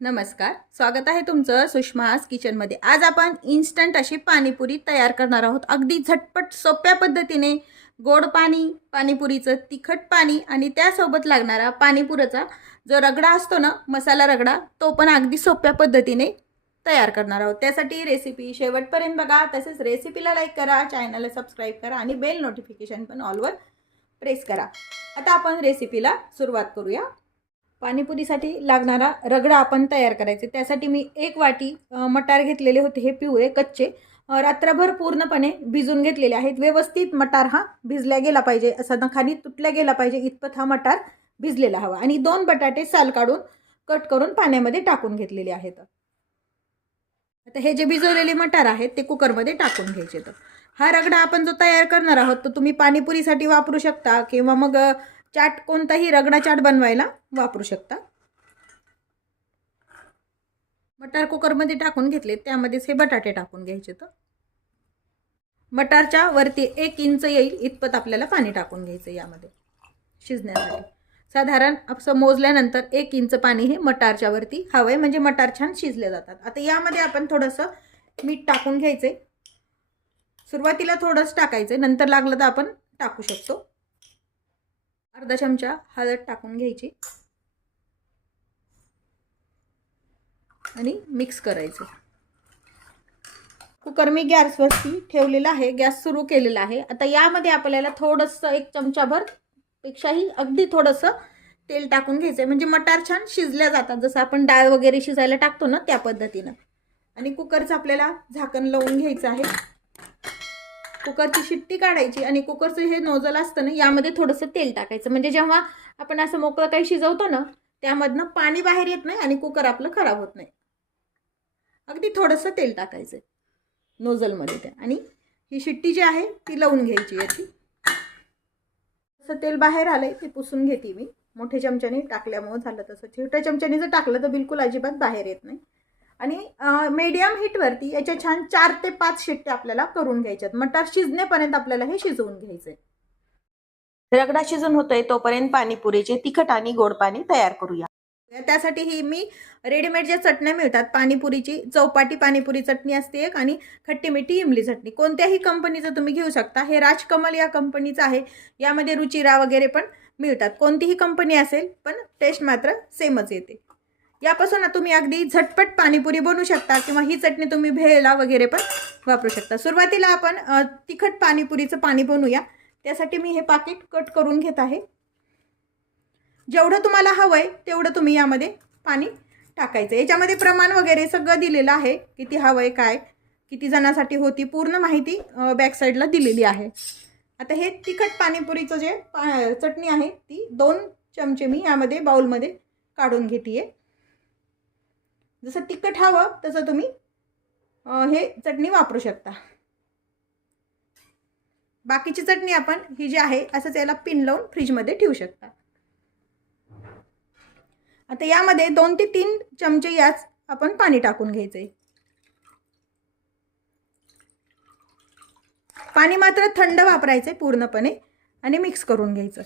नमस्कार स्वागत आहे तुमचं सुषमास किचनमध्ये. आज आपण इन्स्टंट अशी पाणीपुरी तयार करणार आहोत. अगदी झटपट सोप्या पद्धतीने गोड पाणी पाणीपुरीचं तिखट पाणी आणि त्यासोबत लागणारा पाणीपुरीचा जो रगडा असतो ना मसाला रगडा तो पण अगदी सोप्या पद्धतीने तयार करणार आहोत. त्यासाठी रेसिपी शेवटपर्यंत बघा. तसेच रेसिपीला लाईक करा चॅनलला सबस्क्राईब करा आणि बेल नोटिफिकेशन पण ऑलवर प्रेस करा. आता आपण रेसिपीला सुरुवात करूया. पाणीपुरीसाठी लागणारा रगडा आपण तयार करायचे. त्यासाठी मी एक वाटी मटार घेतलेले होते हे पिवळे कच्चे. रात्रभर पूर्णपणे भिजून घेतलेले आहेत. व्यवस्थित मटार हा भिजल्या गेला पाहिजे. असा नखानी तुटल्या गेला पाहिजे. इतपत हा मटार भिजलेला हवा. आणि दोन बटाटे साल काढून कट करून पाण्यामध्ये टाकून घेतलेले आहेत. आता हे जे भिजवलेले मटार आहेत ते कुकरमध्ये टाकून घ्यायचे तर हा रगडा आपण जो तयार करणार आहोत तो तुम्ही पाणीपुरीसाठी वापरू शकता. किंवा मग चाट कोणताही रगडा चाट बनवायला वापरू शकता. मटार कुकरमध्ये टाकून घेतले त्यामध्येच हे बटाटे टाकून घ्यायचे तर. मटारच्या वरती एक इंच येईल इतपत आपल्याला पाणी टाकून घ्यायचं यामध्ये शिजण्यासाठी. साधारण असं मोजल्यानंतर एक इंच पाणी हे मटारच्या वरती हवंय म्हणजे मटार छान शिजले जातात. आता यामध्ये आपण थोडंसं मीठ टाकून घ्यायचे. सुरुवातीला थोडंच टाकायचं नंतर लागलं तर आपण टाकू शकतो. अर्धा चमचा हळद टाकून घ्यायची. आणि मिक्स करायचं. कुकर मी गॅसवरती ठेवलेला आहे. गॅस सुरू केलेला आहे. आता यामध्ये आपल्याला थोडंसं एक चमचाभर पेक्षाही अगदी थोडंसं तेल टाकून घ्यायचं म्हणजे मटार छान शिजल्या जातात. जसं आपण डाळ वगैरे शिजायला टाकतो ना त्या पद्धतीनं. आणि कुकरचं आपल्याला झाकण लावून घ्यायचं आहे. कुकरची शिट्टी काढायची आणि कुकरचं हे नोजल असतं ना यामध्ये थोडंसं तेल टाकायचं. म्हणजे जेव्हा आपण असं मोकळं काही शिजवतो ना त्यामधनं पाणी बाहेर येत नाही आणि कुकर आपलं खराब होत नाही. अगदी थोडंसं तेल टाकायचं नोजलमध्ये त्या. आणि ही शिट्टी जी आहे ती लावून घ्यायची याची. असं तेल बाहेर आलंय ते पुसून घेते मी. मोठ्या चमच्याने टाकल्यामुळं झालं तसं. छोट्या चमच्याने जर टाकलं तर बिलकुल अजिबात बाहेर येत नाही. आणि मीडियम हीटवरती याच्या छान चार ते पाच शिट्ट्या आपल्याला करून घ्यायच्यात मटार शिजण्यापर्यंत आपल्याला हे शिजवून घ्यायचंय. रगडा शिजून होतोय तोपर्यंत पाणीपुरीचे तिखट आणि गोड पाणी तयार करूया. त्यासाठी ही मी रेडीमेड ज्या चटण्या मिळतात पाणीपुरीची चौपाटी पाणीपुरी चटणी असते एक आणि खट्टी मिठी इमली चटणी. कोणत्याही कंपनीचं तुम्ही घेऊ शकता. हे राजकमल या कंपनीचं आहे. यामध्ये रुचिरा वगैरे पण मिळतात. कोणतीही कंपनी असेल पण टेस्ट मात्र सेमच येते. यापासून तुम्ही अगदी झटपट पाणीपुरी बनवू शकता किंवा ही चटणी तुम्ही भेळला वगैरे पण वापरू शकता. सुरुवातीला आपण तिखट पाणीपुरीचं पाणी बनवूया. त्यासाठी मी हे पाकिट कट करून घेत आहे. जेवढं तुम्हाला हवं आहे तेवढं तुम्ही यामध्ये पाणी टाकायचं. याच्यामध्ये प्रमाण वगैरे सगळं दिलेलं आहे. किती हवं आहे काय किती जणांसाठी होती पूर्ण माहिती बॅकसाईडला दिलेली आहे. आता हे तिखट पाणीपुरीचं जे पा चटणी आहे ती दोन चमचे मी यामध्ये बाऊलमध्ये काढून घेते आहे जसं तिखट हवं तसं तुम्ही हे चटणी वापरू शकता. बाकीची चटणी आपण ही जी आहे असंच याला पिन लावून फ्रीजमध्ये ठेवू शकता. आता यामध्ये दोन ते तीन चमचे याच आपण पाणी टाकून घ्यायचंय. पाणी मात्र थंड वापरायचंय पूर्णपणे आणि मिक्स करून घ्यायचं.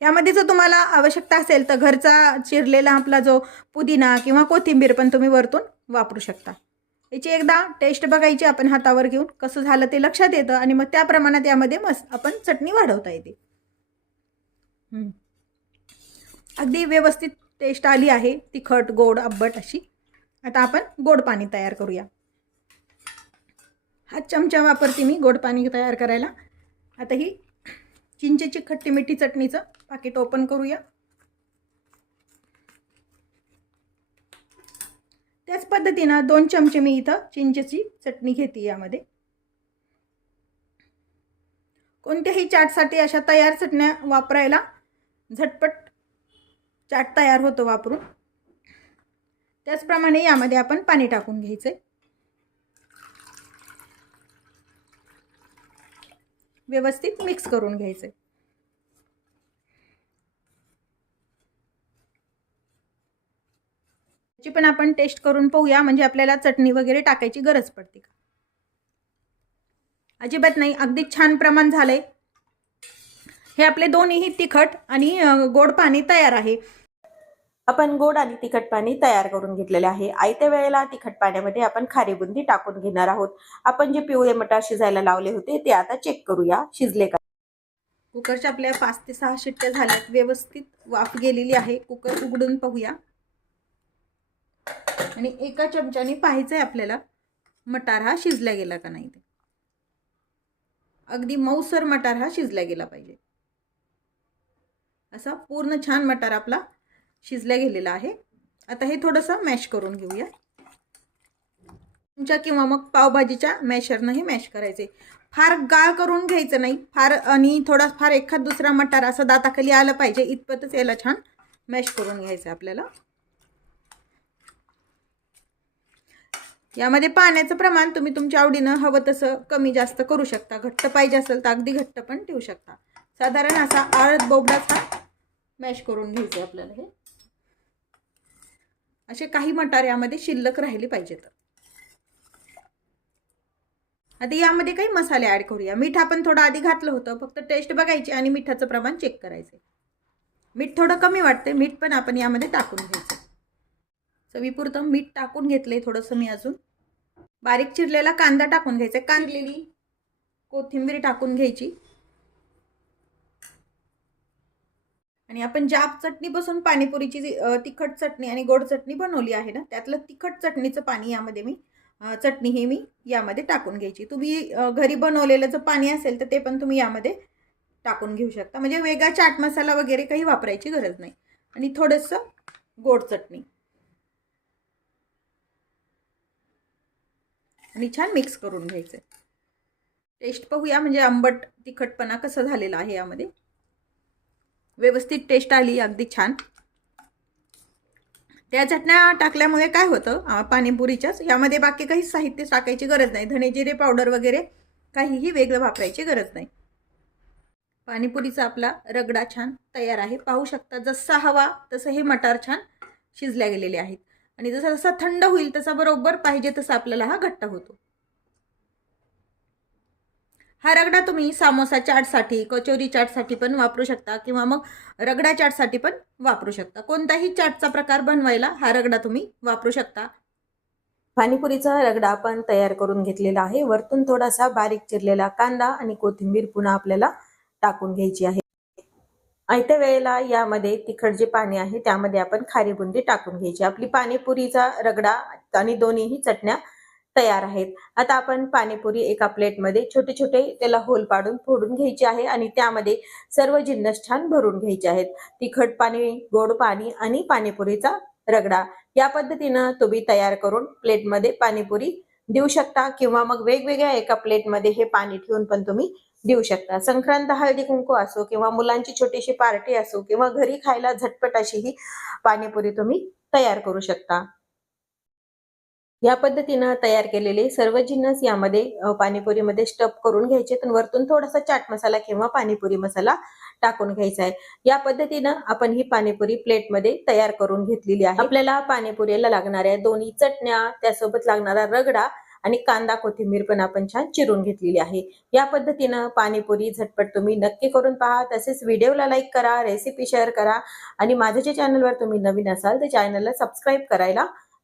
यामध्ये जर तुम्हाला आवश्यकता असेल तर घरचा चिरलेला आपला जो पुदिना किंवा कोथिंबीर पण तुम्ही वरतून वापरू शकता. याची एकदा टेस्ट बघायची आपण हातावर घेऊन कसं झालं ते लक्षात येतं आणि मग त्या प्रमाणात यामध्ये मस्त आपण चटणी वाढवता येते. अगदी व्यवस्थित टेस्ट आली आहे तिखट गोड आंबट अशी. आता आपण गोड पाणी तयार करूया. हा चमचा वापरते मी गोड पाणी तयार करायला. आता ही चिंचेची खट्टी मिठी चटणीचं पाकिट ओपन करूया. त्याच पद्धतीनं दोन चमचे मी इथं चिंचेची चटणी घेते यामध्ये. कोणत्याही चाटसाठी अशा तयार चटण्या वापरायला झटपट चाट तयार होतो वापरून. त्याचप्रमाणे यामध्ये आपण पाणी टाकून घ्यायचंय. व्यवस्थित मिक्स करून घ्यायचे. याची पण आपण टेस्ट करून पाहूया म्हणजे आपल्याला चटणी वगैरे टाकायची गरज पडते का? अजिबात नाही अगदी छान प्रमाण झालंय. हे आपले दोन्हीही तिखट आणि गोड पाणी तयार आहे. आपण गोड आणि तिखट पाणी तयार करून घेतलेले आहे. आयत्या वेळेला तिखट पाण्यामध्ये आपण खारी बुंदी टाकून घेणार आहोत. आपण जे पिवळे मटार शिजायला लावले होते ते आता चेक करूया. शिजले का? कुकरच्या आपल्या पाच ते सहा शिट्ट्या झाल्यात. व्यवस्थित वाफ गेलेली आहे. कुकर उघडून पाहूया. आणि एका चमच्याने पाहायचं आहे आपल्याला मटार हा शिजला गेला का नाही ते. अगदी मऊसर मटार हा शिजला गेला पाहिजे. असा पूर्ण छान मटार आपला शिजल्या गेलेलं आहे. आता हे थोडंसं मॅश करून घेऊया. तुमच्या किंवा मग पावभाजीच्या मॅशरनं हे मॅश करायचे. फार गाळ करून घ्यायचं नाही. फार आणि थोडा फार एखाद दुसरा मटार असं दाताखाली आलं पाहिजे. इतपतच याला छान मॅश करून घ्यायचं आपल्याला. यामध्ये पाण्याचं प्रमाण तुम्ही तुमच्या आवडीनं हवं तसं कमी जास्त करू शकता. घट्ट पाहिजे असेल तर अगदी घट्ट पण ठेवू शकता. साधारण असा आळद बोबडाचा मॅश करून घ्यायचं आपल्याला हे. असे काही मटार यामध्ये शिल्लक राहिले पाहिजेत आता यामध्ये काही मसाले ॲड करूया. मीठ आपण थोडं आधी घातलं होतं. फक्त टेस्ट बघायची आणि मिठाचं प्रमाण चेक करायचं मीठ थोडं कमी वाटते मीठ पण आपण यामध्ये टाकून घ्यायचं. चवीपुरतं मीठ टाकून घेतलंय थोडंसं मी अजून. बारीक चिरलेला कांदा टाकून घ्यायचा. कांदलेली कोथिंबीर टाकून घ्यायची. आणि आपण ज्या चटणीपासून पाणीपुरीची जी, तिखट चटणी आणि गोड चटणी बनवली आहे ना त्यातलं तिखट चटणीचं पाणी यामध्ये मी चटणी ही मी यामध्ये टाकून घ्यायची. तुम्ही घरी बनवलेलं जर पाणी असेल तर ते पण तुम्ही यामध्ये टाकून घेऊ शकता. म्हणजे वेगळा चाट मसाला वगैरे काही वापरायची गरज नाही. आणि थोडंसं गोड चटणी. आणि छान मिक्स करून घ्यायचं. टेस्ट पाहूया म्हणजे आंबट तिखटपणा कसा झालेला आहे यामध्ये. व्यवस्थित टेस्ट आली अगदी छान. त्या चटण्या टाकल्यामुळे काय होतं पाणीपुरीच्याच यामध्ये बाकी काही साहित्य टाकायची गरज नाही. धने जिरे पावडर वगैरे काहीही वेगळं वापरायची गरज नाही. पाणीपुरीचा आपला रगडा छान तयार आहे. पाहू शकता जसा हवा तसं हे मटार छान शिजल्या गेलेले आहेत. आणि जसा जसा थंड होईल तसा बरोबर पाहिजे तसा आपल्याला हा घट्ट होतो. हा रगडा तुम्ही सामोसा चाटसाठी कचोरी चाटसाठी पण वापरू शकता किंवा मग रगडा चाटसाठी पण वापरू शकता. कोणताही चाटचा प्रकार बनवायला हा रगडा तुम्ही वापरू शकता. पाणीपुरीचा रगडा आपण तयार करून घेतलेला आहे. वरतून थोडासा बारीक चिरलेला कांदा आणि कोथिंबीर पुन्हा आपल्याला टाकून घ्यायची आहे. आयत्या वेळेला यामध्ये तिखट जे पाणी आहे त्यामध्ये आपण खारी बुंदी टाकून घ्यायची. आपली पाणीपुरीचा रगडा आणि दोन्हीही चटण्या तयार आहेत. आता आपण पाणीपुरी एका प्लेटमध्ये छोटे छोटे त्याला होल पाडून फोडून घ्यायचे आहे आणि त्यामध्ये सर्व जिन्नस छान भरून घ्यायचे आहेत. तिखट पाणी गोड पाणी आणि पाणीपुरीचा रगडा. या पद्धतीनं तुम्ही तयार करून प्लेटमध्ये पाणीपुरी देऊ शकता किंवा मग वेगवेगळ्या एका प्लेटमध्ये हे पाणी ठेवून पण तुम्ही देऊ शकता. संक्रांत हळदी कुंकू असो किंवा मुलांची छोटीशी पार्टी असो किंवा घरी खायला झटपट अशी ही पाणीपुरी तुम्ही तयार करू शकता. या पद्धतीनं तयार केलेले सर्व जिन्नस यामध्ये पाणीपुरीमध्ये स्टफ करून घ्यायचे. पण वरतून थोडासा चाट मसाला किंवा पाणीपुरी मसाला टाकून घ्यायचा आहे. या पद्धतीनं आपण ही पाणीपुरी प्लेटमध्ये तयार करून घेतलेली आहे. आपल्याला पाणीपुरीला लागणाऱ्या दोन्ही चटण्या त्यासोबत लागणारा रगडा आणि कांदा कोथिंबीर पण आपण छान चिरून घेतलेली आहे. या पद्धतीनं पाणीपुरी झटपट तुम्ही नक्की करून पहा. तसेच व्हिडिओला लाईक करा रेसिपी शेअर करा आणि माझ्या जे चॅनलवर तुम्ही नवीन असाल तर चॅनलला सबस्क्राईब करायला